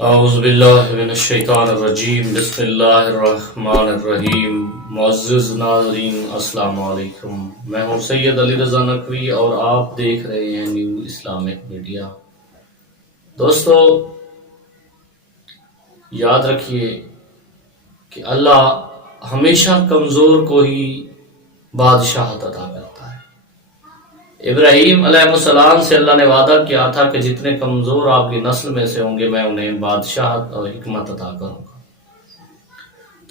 اعوذ باللہ من الشیطان الرجیم، بسم اللہ الرحمن الرحیم۔ معزز ناظرین السلام علیکم، میں ہوں سید علی رضا نقوی اور آپ دیکھ رہے ہیں نیو اسلامک میڈیا۔ دوستو یاد رکھیے کہ اللہ ہمیشہ کمزور کو ہی بادشاہت عطا کرتا ہے۔ ابراہیم علیہ السلام سے اللہ نے وعدہ کیا تھا کہ جتنے کمزور آپ کی نسل میں سے ہوں گے میں انہیں بادشاہت اور حکمت عطا کروں گا۔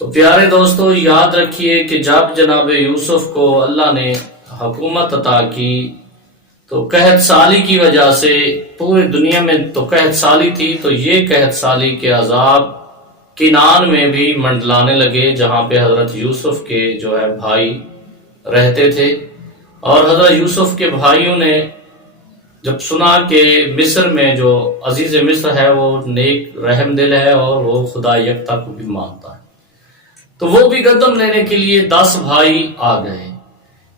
تو پیارے دوستو یاد رکھیے کہ جب جناب یوسف کو اللہ نے حکومت عطا کی تو قحط سالی کی وجہ سے پوری دنیا میں تو قحط سالی تھی، تو یہ قحط سالی کے عذاب کنعان میں بھی منڈلانے لگے، جہاں پہ حضرت یوسف کے بھائی رہتے تھے۔ اور حضرت یوسف کے بھائیوں نے جب سنا کہ مصر میں جو عزیز مصر ہے وہ نیک رحم دل ہے اور وہ خدا یکتا کو بھی مانتا ہے، تو وہ بھی گندم لینے کے لیے 10 بھائی آ گئے۔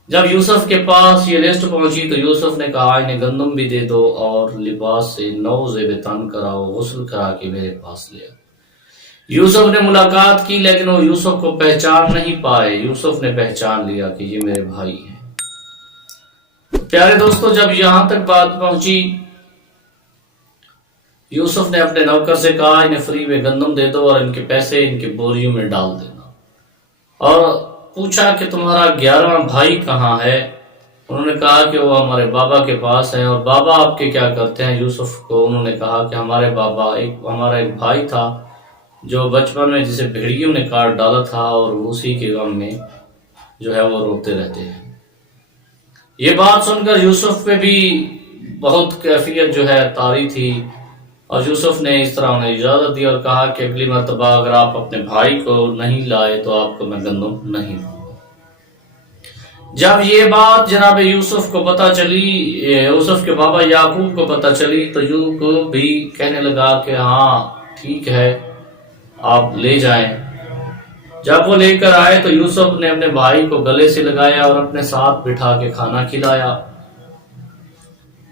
جب یوسف کے پاس یہ لسٹ پہنچی تو یوسف نے کہا انہیں گندم بھی دے دو اور لباس سے 9 زیب تن کراؤ، غسل کرا کے میرے پاس لے آؤ۔ یوسف نے ملاقات کی لیکن وہ یوسف کو پہچان نہیں پائے۔ یوسف نے پہچان لیا کہ یہ میرے بھائی ہیں۔ پیارے دوستو جب یہاں تک بات پہنچی، یوسف نے اپنے نوکر سے کہا انہیں فری میں گندم دے دو اور ان کے پیسے ان کے بوریوں میں ڈال دینا، اور پوچھا کہ تمہارا 11واں بھائی کہاں ہے؟ انہوں نے کہا کہ وہ ہمارے بابا کے پاس ہے۔ اور بابا آپ کے کیا کرتے ہیں؟ یوسف کو انہوں نے کہا کہ ہمارے بابا ہمارا ایک بھائی تھا جو بچپن میں جسے بھیڑیوں نے کاٹ ڈالا تھا اور اسی کے غم میں وہ روتے رہتے ہیں۔ یہ بات سن کر یوسف پہ بھی بہت کیفیت طاری تھی، اور یوسف نے اس طرح انہیں اجازت دی اور کہا کہ اگلی مرتبہ اگر آپ اپنے بھائی کو نہیں لائے تو آپ کو میں گندم نہیں دوں گا۔ جب یہ بات جناب یوسف کو پتہ چلی، یوسف کے بابا یعقوب کو پتہ چلی، تو یعقوب بھی کہنے لگا کہ ہاں ٹھیک ہے آپ لے جائیں۔ جب وہ لے کر آئے تو یوسف نے اپنے بھائی کو گلے سے لگایا اور اپنے ساتھ بٹھا کے کھانا کھلایا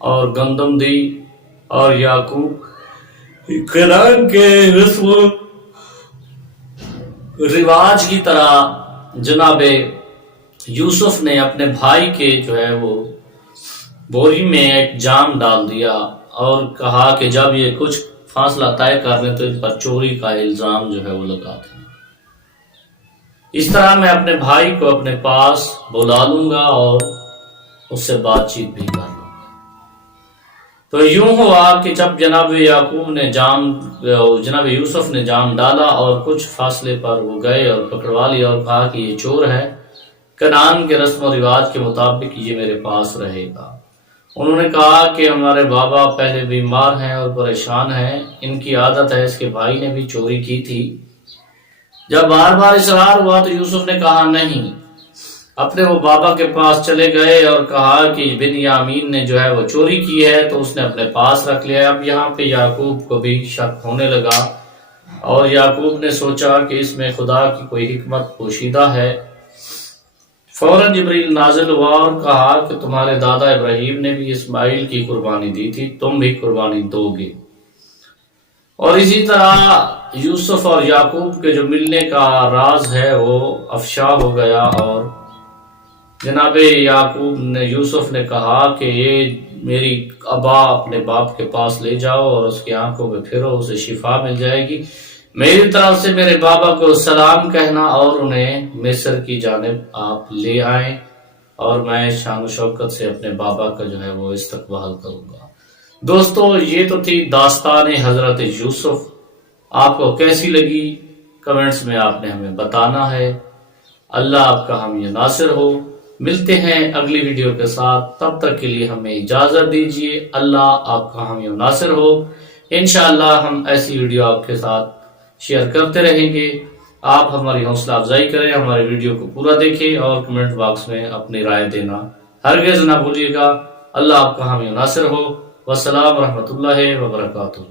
اور گندم دی، اور یعقوب کنعان کے رسم و رواج کی طرح جناب یوسف نے اپنے بھائی کے وہ بوری میں ایک جام ڈال دیا اور کہا کہ جب یہ کچھ فاصلہ طے کر لیں تو ان پر چوری کا الزام وہ لگا دیں۔ اس طرح میں اپنے بھائی کو اپنے پاس بلا لوں گا اور اس سے بات چیت بھی کر لوں گا۔ تو یوں ہوا کہ جب جناب یوسف نے جام ڈالا اور کچھ فاصلے پر وہ گئے اور پکڑوا لیا اور کہا کہ یہ چور ہے، کنعان کے رسم و رواج کے مطابق یہ میرے پاس رہے گا۔ انہوں نے کہا کہ ہمارے بابا پہلے بیمار ہیں اور پریشان ہیں، ان کی عادت ہے، اس کے بھائی نے بھی چوری کی تھی۔ جب بار بار اصرار ہوا تو یوسف نے کہا نہیں، اپنے وہ بابا کے پاس چلے گئے اور کہا کہ بنیامین نے وہ چوری کی ہے، تو اس نے اپنے پاس رکھ لیا۔ اب یہاں پہ یعقوب کو بھی شک ہونے لگا اور یعقوب نے سوچا کہ اس میں خدا کی کوئی حکمت پوشیدہ ہے۔ فوراً جبریل نازل ہوا اور کہا کہ تمہارے دادا ابراہیم نے بھی اسماعیل کی قربانی دی تھی، تم بھی قربانی دو گے۔ اور اسی طرح یوسف اور یعقوب کے ملنے کا راز ہے وہ افشا ہو گیا، اور جناب یوسف نے کہا کہ یہ میری ابا اپنے باپ کے پاس لے جاؤ اور اس کی آنکھوں میں پھرو، اسے شفا مل جائے گی، میری طرف سے میرے بابا کو سلام کہنا اور انہیں مصر کی جانب آپ لے آئیں، اور میں شان و شوکت سے اپنے بابا کا وہ استقبال کروں گا۔ دوستو یہ تو تھی داستان حضرت یوسف، آپ کو کیسی لگی کمنٹس میں آپ نے ہمیں بتانا ہے۔ اللہ آپ کا حامی و ناصر ہو۔ ملتے ہیں اگلی ویڈیو کے ساتھ، تب تک کے لیے ہمیں اجازت دیجیے۔ اللہ آپ کا حامی و ناصر ہو۔ انشاءاللہ ہم ایسی ویڈیو آپ کے ساتھ شیئر کرتے رہیں گے۔ آپ ہماری حوصلہ افزائی کریں، ہماری ویڈیو کو پورا دیکھیں اور کمنٹ باکس میں اپنی رائے دینا ہرگز نہ بھولیے گا۔ اللہ آپ کا حامی و ناصر ہو۔ والسلام ورحمۃ اللہ وبرکاتہ۔